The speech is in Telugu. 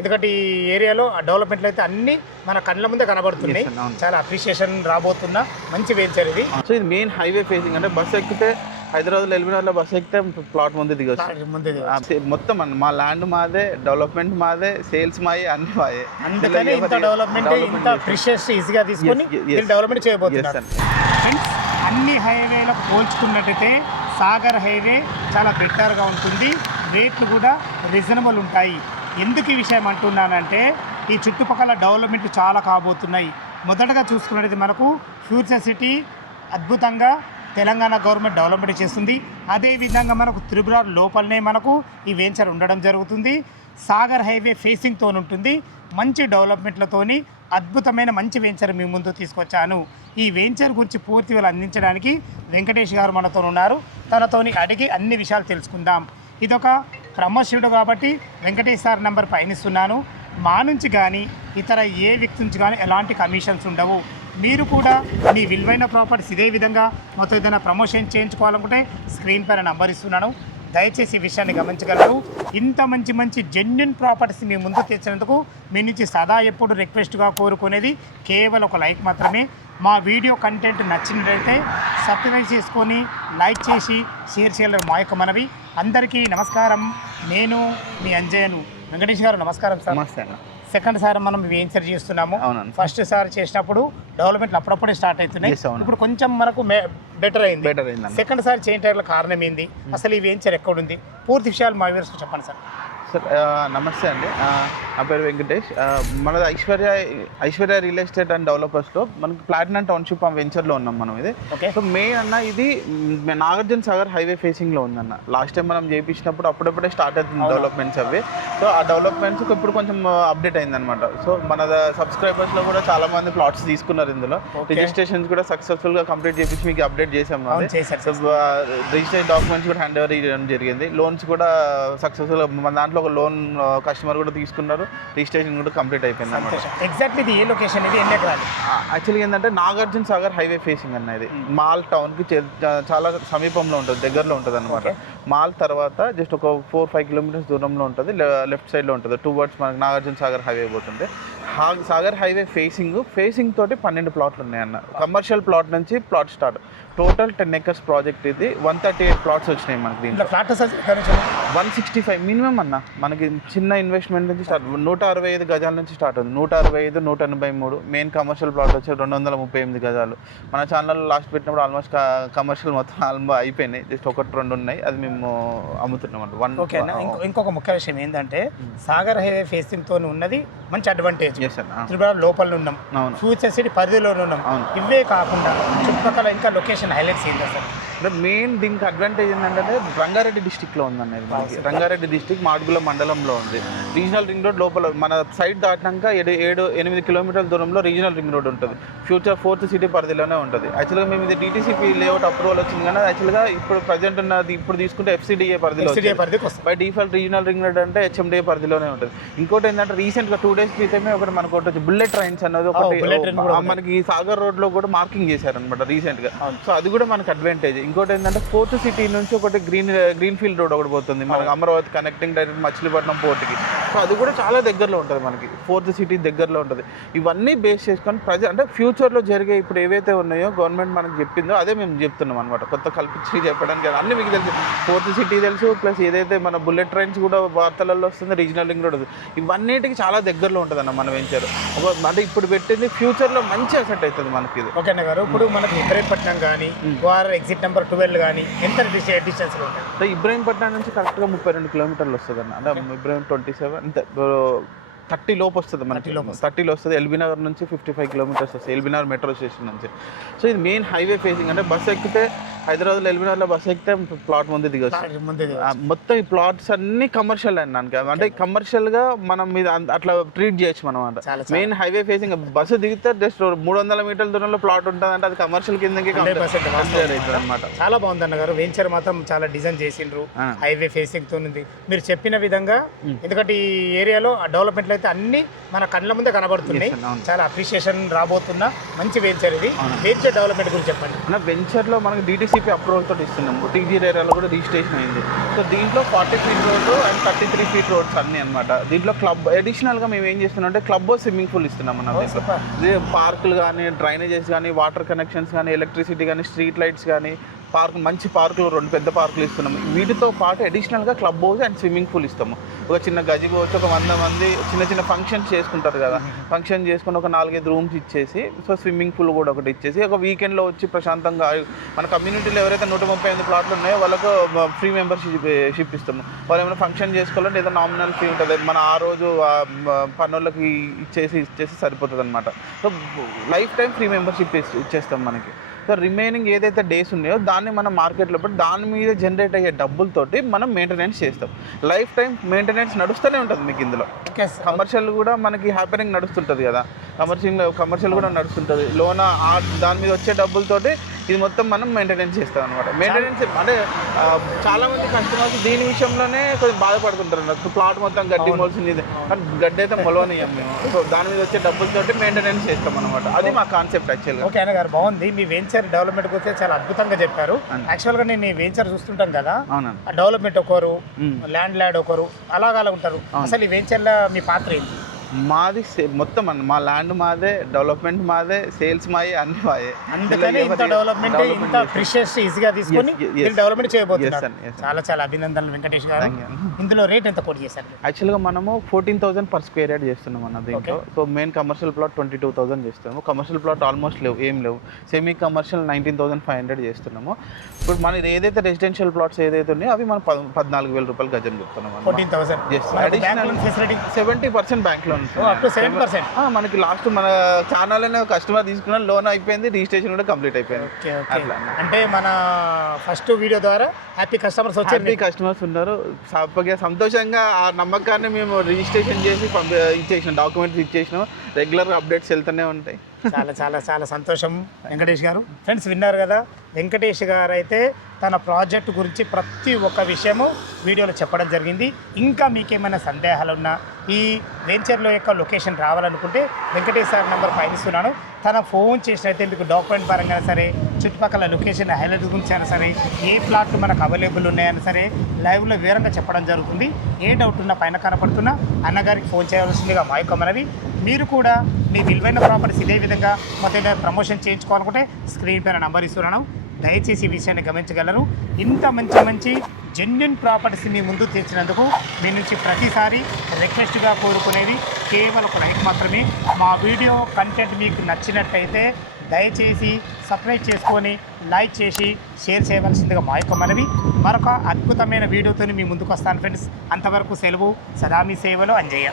ఎందుకంటే ఈ ఏరియాలో డెవలప్మెంట్లు అయితే అన్ని మన కళ్ళ ముందే కనబడుతున్నాయి. చాలా అప్రిషియేషన్ రాబోతున్న మంచి వెంచర్ ఇది. సో ఇది మెయిన్ హైవే ఫేసింగ్, అంటే బస్ ఎక్కితే హైదరాబాద్ ఎల్బీనగర్లో బస్ ఎక్కితే ప్లాట్ ముందు దిగొచ్చు. మొత్తం మా ల్యాండ్ మాదే, డెవలప్మెంట్ మాదే, సేల్స్ మాయే, అన్ని మాయే. అందుకని ఇంత డెవలప్మెంట్ ఇంత ప్రిషియస్ ఈజీగా తీసుకొని డెవలప్మెంట్ చేయబోతున్నారు. ఫ్రెండ్స్, అన్ని హైవేలకు పోల్చుకున్నట్టయితే సాగర్ హైవే చాలా బెటర్గా ఉంటుంది. రేట్లు కూడా రీజనబుల్ ఉంటాయి. ఎందుకు ఈ విషయం అంటున్నానంటే ఈ చుట్టుపక్కల డెవలప్మెంట్ చాలా కాబోతున్నాయి. మొదటగా చూసుకున్నట్లయితే మనకు ఫ్యూచర్ సిటీ అద్భుతంగా తెలంగాణ గవర్నమెంట్ డెవలప్మెంట్ చేస్తుంది. అదేవిధంగా మనకు త్రిపుర లోపలనే మనకు ఈ వెంచర్ ఉండడం జరుగుతుంది. సాగర్ హైవే ఫేసింగ్తో ఉంటుంది. మంచి డెవలప్మెంట్లతోని అద్భుతమైన మంచి వెంచర్ మీ ముందు తీసుకొచ్చాను. ఈ వెంచర్ గురించి పూర్తి వివరాలు అందించడానికి వెంకటేష్ గారు మనతో ఉన్నారు. తనతోని అడిగి అన్ని విషయాలు తెలుసుకుందాం. ఇదొక ప్రమోషనుడు కాబట్టి వెంకటేష్ సార్ నెంబర్ పయనిస్తున్నాను. మా నుంచి కానీ ఇతర ఏ వ్యక్తి నుంచి కానీ ఎలాంటి కమిషన్స్ ఉండవు. మీరు కూడా మీ విలువైన ప్రాపర్టీస్ ఇదే విధంగా మొత్తం ఏదైనా ప్రమోషన్ చేయించుకోవాలనుకుంటే స్క్రీన్ పైన నంబర్ ఇస్తున్నాను. దయచేసి ఈ విషయాన్ని గమనించగలరు. ఇంత మంచి మంచి జెన్యున్ ప్రాపర్టీస్ మీ ముందు తెచ్చినందుకు మీ నుంచి సదా ఎప్పుడు రిక్వెస్ట్గా కోరుకునేది కేవలం ఒక లైక్ మాత్రమే. మా వీడియో కంటెంట్ నచ్చినట్లయితే సబ్స్క్రైబ్ చేసుకొని లైక్ చేసి షేర్ చేయడం మా యొక్క మనవి. అందరికీ నమస్కారం. నేను మీ అంజయ్యను. వెంకటేష్ గారు నమస్కారం సార్. నమస్తే అన్న. సెకండ్ సార్ మనం వెంచర్ చేస్తున్నాము. ఫస్ట్ సార్ చేసినప్పుడు డెవలప్మెంట్ అప్పుడప్పుడే స్టార్ట్ అవుతున్నాయి. ఇప్పుడు కొంచెం మనకు బెటర్ అయింది. సెకండ్ సార్ చేయడానికి కారణం ఏంది, అసలు ఈ వెంచర్ ఎక్కడుంది, పూర్తి విషయాలు మా వ్యూవర్స్కి చెప్పండి సార్. సార్ నమస్తే అండి, నా పేరు వెంకటేష్. మనది ఐశ్వర్య రియల్ ఎస్టేట్ అండ్ డెవలపర్స్లో మనకి ప్లాటినం టౌన్షిప్ ఆ వెంచర్లో ఉన్నాం మనం. ఇది సో మెయిన్ అన్న ఇది నాగార్జున సాగర్ హైవే ఫేసింగ్లో ఉందన్న. లాస్ట్ టైం మనం చేయించినప్పుడు అప్పుడప్పుడే స్టార్ట్ అవుతుంది డెవలప్మెంట్స్ అవి. సో ఆ డెవలప్మెంట్స్ ఇప్పుడు కొంచెం అప్డేట్ అయిందనమాట. సో మన సబ్స్క్రైబర్స్లో కూడా చాలా మంది ప్లాట్స్ తీసుకున్నారు. ఇందులో రిజిస్ట్రేషన్స్ కూడా సక్సెస్ఫుల్గా కంప్లీట్ చేయించి మీకు అప్డేట్ చేసాము. రిజిస్ట్రేషన్ డాక్యుమెంట్స్ కూడా హ్యాండ్ ఓవర్ చేయడం జరిగింది. లోన్స్ కూడా సక్సెస్ఫుల్గా మన దాంట్లో ఒక లోన్ కస్టమర్ కూడా తీసుకున్నారు. రిజిస్ట్రేషన్ కూడా కంప్లీట్ అయిపోయింది అన్నమాట. ఎగ్జాక్ట్లీ ఇది ఏ లొకేషన్, ఇది ఎన్ని ఎకరాలు? యాక్చువల్గా ఏంటంటే నాగార్జున సాగర్ హైవే ఫేసింగ్ అన్న. ఇది మాల్ టౌన్కి చాలా సమీపంలో ఉంటుంది, దగ్గరలో ఉంటుంది అనమాట. మాల్ తర్వాత జస్ట్ ఒక 4-5 కిలోమీటర్స్ దూరంలో ఉంటుంది. లెఫ్ట్ సైడ్లో ఉంటుంది. టువర్డ్స్ మనకి నాగార్జున సాగర్ హైవే పోతుంది. సాగర్ హైవే ఫేసింగ్ తోటి 12 ప్లాట్లు ఉన్నాయన్న. కమర్షియల్ ప్లాట్ నుంచి plot start. Total 10 acres project ఇది. 138 ప్లాట్స్ వచ్చినాయి మనకి. దీంట్లో 165 మినిమం అన్న. మనకి చిన్న ఇన్వెస్ట్మెంట్ నుంచి స్టార్ట్. 165 గజాల నుంచి స్టార్ట్ అవుతుంది. 165, 183. మెయిన్ కమర్షియల్ ప్లాట్ వచ్చి 238 గజాలు. మన ఛానల్లో లాస్ట్ పెట్టినప్పుడు ఆల్మోస్ట్ కమర్షియల్ మొత్తం అయిపోయినాయి. జస్ట్ 1-2 ఉన్నాయి, అది మేము అమ్ముతున్నాం. ఓకే. ఇంకొక ముఖ్య విషయం ఏంటంటే సాగర్ హైవే ఫేసింగ్ తో ఉన్నది మంచి అడ్వాంటేజ్. త్రిపుర లోపల ఉన్నాం, ఫ్యూచర్ సిటీ పరిధిలో ఉన్నాం. ఇవే కాకుండా చుట్టుపక్కల ఇంకా లొకేషన్ హైలైట్స్ ఏంటో సార్? మెయిన్ దీనికి అడ్వాంటేజ్ ఏంటంటే రంగారెడ్డి డిస్టిక్లో ఉందన్నది. మనకి రంగారెడ్డి డిస్టిక్ మాడుగుల మండలంలో ఉంది. రీజనల్ రింగ్ రోడ్ లోపల మన సైడ్ దాటినాక 7-8 కిలోమీటర్ల దూరంలో రీజనల్ రింగ్ రోడ్ ఉంటుంది. ఫ్యూచర్ 4th సిటీ పరిధిలోనే ఉంటుంది. యాక్చువల్గా మేము ఇది DTCP లేఅవుట్ అప్రూవల్ వచ్చింది, కానీ యాక్చువల్గా ఇప్పుడు ప్రజెంట్ ఉన్నది ఇప్పుడు తీసుకుంటే FCDA పరిధిలో by default. Regional ring road అంటే HMDA పరిధిలోనే ఉంటుంది. ఇంకోటి ఏంటంటే రీసెంట్గా 2 days క్రితమే ఒకటి మనకు ఒకటి బుల్లెట్ ట్రైన్స్ అన్నది ఒకటి మనకి సాగర్ రోడ్లో కూడా మార్కింగ్ చేశారనమాట రీసెంట్గా. సో అది కూడా మనకు అడ్వాంటేజ్. ఇంకోటి ఏంటంటే 4th సిటీ నుంచి ఒకటి గ్రీన్ ఫీల్డ్ రోడ్ ఒకటి పోతుంది మనకి, అమరావతి కనెక్టింగ్ డైరెక్ట్ మచిలీపట్నం పోర్ట్కి. సో అది కూడా చాలా దగ్గరలో ఉంటుంది మనకి, 4th సిటీ దగ్గరలో ఉంటుంది. ఇవన్నీ బేస్ చేసుకొని అంటే ఫ్యూచర్లో జరిగే ఇప్పుడు ఏవైతే ఉన్నాయో గవర్నమెంట్ మనకు చెప్పిందో అదే మేము చెప్తున్నాం అనమాట. కొత్త కల్పించి చెప్పడానికి అన్నీ మీకు తెలుసు. 4th సిటీ తెలుసు, ప్లస్ ఏదైతే మన బుల్లెట్ ట్రైన్స్ కూడా వార్తలలో వస్తుంది, రీజనల్ రింగ్ రోడ్ ఇవన్నిటికి చాలా దగ్గరలో ఉంటుంది అన్న మన వెంచర్. అంటే ఇప్పుడు పెట్టింది ఫ్యూచర్లో మంచి అసెట్ అవుతుంది మనకి ఇది. ఓకేనా గారు, ఇప్పుడు మనకి ఇబ్రాహీంపట్నం కానీ ఎగ్జిట్ నెంబర్ 12 కానీ ఎంత డిస్టెన్స్ ఉంటుంది? ఇబ్రాహీంపట్నం నుంచి కరెక్ట్గా 32 కిలోమీటర్లు వస్తుంది అన్న. అంటే ఇబ్రాహీం 27 అంతే 30 లోపు వస్తుంది మనకి. 30లో వస్తుంది. ఎల్బీనగర్ నుంచి 55 కిలోమీటర్స్ వస్తుంది, ఎల్బీనగర్ మెట్రో స్టేషన్ నుంచి. సో ఇది మెయిన్ హైవే ఫేసింగ్, అంటే బస్ ఎక్కితే హైదరాబాద్ ఎల్బీనగర్లో బస్ ఎక్కితే ప్లాట్ ముందు దిగొచ్చు. మొత్తం ఈ ప్లాట్స్ అన్ని కమర్షియల్ అన్నాను, అంటే కమర్షియల్గా మనం మీద అట్లా ట్రీట్ చేయొచ్చు మనం. అంటే మెయిన్ హైవే ఫేసింగ్ బస్సు దిగితే జస్ట్ 300 మీటర్ల దూరంలో ప్లాట్ ఉంటుంది, అంటే అది కమర్షియల్ కిందకి అనమాట. చాలా బాగుంది అన్న గారు. వెంచర్ మాత్రం చాలా డిజైన్ చేసిండ్రు, హైవే ఫేసింగ్ తో ఉంది మీరు చెప్పిన విధంగా. ఎందుకంటే ఈ ఏరియాలో డెవలప్మెంట్ అయితే అన్ని మన కళ్ళ ముందే కనబడుతున్నాయి. చాలా అప్రిషియేషన్ రాబోతున్న మంచి వెంచర్ ఇది. వెంచర్ డెవలప్మెంట్ గురించి చెప్పండి. వెంచర్లో మనకి DTC డీసీపీ అప్రూవల్ తోటి ఇస్తున్నాము. టీజీ రేరాలో కూడా రిజిస్ట్రేషన్ అయింది. సో దీంట్లో 40 feet road and 33 feet roads అన్నీ అనమాట. దీంట్లో క్లబ్ అడిషనల్గా మేము ఏం చేస్తున్నాం అంటే క్లబ్ స్విమ్మింగ్ పూల్ ఇస్తున్నాం అన్న దీంట్లో. పార్కులు కానీ, డ్రైనేజెస్ కానీ, వాటర్ కనెక్షన్స్ కానీ, ఎలక్ట్రిసిటీ కానీ, స్ట్రీట్ లైట్స్ కానీ, మంచి పార్కులు 2 పెద్ద పార్కులు ఇస్తున్నాము. వీటితో పాటు అడిషనల్గా club house and swimming pool ఇస్తాము. ఒక చిన్న గజిబో వచ్చి ఒక 100 మంది చిన్న ఫంక్షన్స్ చేసుకుంటారు కదా, ఫంక్షన్ చేసుకుని ఒక 4-5 రూమ్స్ ఇచ్చేసి, సో స్విమ్మింగ్ పూల్ కూడా ఒకటి ఇచ్చేసి, ఒక వీకెండ్లో వచ్చి ప్రశాంతంగా మన కమ్యూనిటీలో ఎవరైతే 138 ప్లాట్లు ఉన్నాయో వాళ్ళకు ఫ్రీ మెంబర్షిప్ ఇస్తాము. వాళ్ళు ఏమైనా ఫంక్షన్ చేసుకోవాలంటే ఏదో నామినల్ ఫీ ఉంటుంది, మన ఆ రోజు పనులకి ఇచ్చేసి సరిపోతుంది అనమాట. So life time free membership ఇచ్చేస్తాం మనకి. సో రిమైనింగ్ ఏదైతే డేస్ ఉన్నాయో దాన్ని మనం మార్కెట్లో పెట్టి దాని మీద జనరేట్ అయ్యే డబ్బులతోటి మనం మెయింటెనెన్స్ చేస్తాం. లైఫ్ టైం మెయింటెనెన్స్ నడుస్తూనే ఉంటుంది మీకు ఇందులో. కమర్షియల్ కూడా మనకి హ్యాపెనింగ్ నడుస్తుంటుంది కదా, కమర్షియల్ కూడా నడుస్తుంటుంది. లోన దాని మీద వచ్చే డబ్బులతోటి ఇది మొత్తం మనం మెయింటెనెన్స్ చేస్తాం అనమాట. మెయింటెనెన్స్ అంటే చాలామంది కస్టమర్స్ దీని విషయంలోనే కొంచెం బాధపడుతుంటారు. నాకు ప్లాట్ మొత్తం గడ్డి మొలిసింది, కానీ గడ్డి అయితే మొలవనియ్యం మేము. సో దాని మీద వచ్చే డబ్బులతోటి మెయింటెనెన్స్ చేస్తాం అనమాట. అది మా కాన్సెప్ట్ యాక్చువల్గా. ఓకే అన్న గారు, బాగుంది. మీ వెంచర్ డెవలప్మెంట్ గురించి చాలా అద్భుతంగా చెప్పారు. యాక్చువల్గా నేను ఈ వెంచర్ చూస్తుంటాం కదా, డెవలప్మెంట్ ఒకరు, ల్యాండ్ ఒకరు, అలాగా ఉంటారు. అసలు ఈ వెంచర్లో మీ పాత్ర ఏంటి? మాది మొత్తం అన్న, మా ల్యాండ్ మాదే, డెవలప్మెంట్ మాదే, సేల్స్ మాయే, అన్ని మాయే. అందుకని ఇంత డెవలప్మెంట్, ఇంత ప్రిషియస్ ఈజీగా తీసుకొని డెవలప్మెంట్ చేయబోతున్నారు. చాలా అభినందనలు వెంకటేష్ గారు. ఇందులో రేట్ ఎంత కోట్ చేశారు? యాక్చువల్గా మనము 14,000 per square yard చేస్తున్నాం అన్న దీంట్లో. సో మెయిన్ కమర్షియల్ ప్లాట్ 22,000 చేస్తున్నాము. కమర్షియల్ ప్లాట్ ఆల్మోస్ట్ ఏం లేవు. సెమీ కమర్షియల్ 19,500 చేస్తున్నాము. ఇప్పుడు మన ఏదైతే రెసిడెన్షియల్ ప్లాట్స్ ఏదైతే ఉన్నాయో అవి మనం 14,000 రూపాయలు గజం చెప్తున్నాం. 70% బ్యాంక్ లోన్. మనకి లాస్ట్ మన ఛానల్ కస్టమర్ తీసుకున్న లోన్ అయిపోయింది, రిజిస్ట్రేషన్ కూడా కంప్లీట్ అయిపోయింది. అంటే మన ఫస్ట్ వీడియో ద్వారా హ్యాపీ కస్టమర్స్ వచ్చారు, హ్యాపీ కస్టమర్స్ ఉన్నారు. సంతోషంగా ఆ నమ్మకాన్ని మేము రిజిస్ట్రేషన్ చేసి ఇచ్చేసినాం, డాక్యుమెంట్స్ ఇచ్చేసినాం. రెగ్యులర్గా అప్డేట్స్ వెళ్తూనే ఉంటాయి. చాలా సంతోషం వెంకటేష్ గారు. ఫ్రెండ్స్ విన్నారు కదా, వెంకటేష్ గారు అయితే తన ప్రాజెక్టు గురించి ప్రతి ఒక్క విషయము వీడియోలో చెప్పడం జరిగింది. ఇంకా మీకేమైనా సందేహాలు ఉన్నా, ఈ వెంచర్లో యొక్క లొకేషన్ రావాలనుకుంటే వెంకటేష్ సార్ నెంబర్ పైన ఇస్తున్నాను. తన ఫోన్ చేసినైతే మీకు డాక్యుమెంట్ పరంగా సరే, చుట్టుపక్కల లొకేషన్ హైలైట్ గురించి అయినా సరే, ఏ ప్లాట్లు మనకు అవైలబుల్ ఉన్నాయని సరే లైవ్లో వివరంగా చెప్పడం జరుగుతుంది. ఏ డౌట్ ఉన్నా పైన కనపడుతున్నా అన్నగారికి ఫోన్ చేయవలసిందిగా మా యొక్క మనవి. మీరు కూడా మీ విలువైన ప్రాపర్టీస్ ఇదే విధంగా మొత్తం ప్రమోషన్ చేయించుకోవాలనుకుంటే స్క్రీన్ పైన నంబర్ ఇస్తున్నాను. దయచేసి ఈ విషయాన్ని గమనించగలరు. ఇంత మంచి జెన్యున్ ప్రాపర్టీస్ మీ ముందు తెచ్చినందుకు మీ నుంచి ప్రతిసారి రిక్వెస్ట్గా కోరుకునేది కేవలం ఒక లైక్ మాత్రమే. మా వీడియో కంటెంట్ మీకు నచ్చినట్టయితే దయచేసి సబ్స్క్రైబ్ చేసుకొని లైక్ చేసి షేర్ చేయవలసిందిగా మా యొక్క మనవి. మరొక అద్భుతమైన వీడియోతో మీ ముందుకు వస్తాను ఫ్రెండ్స్. అంతవరకు సెలవు. సదా మీ సేవలో అంజయ్య.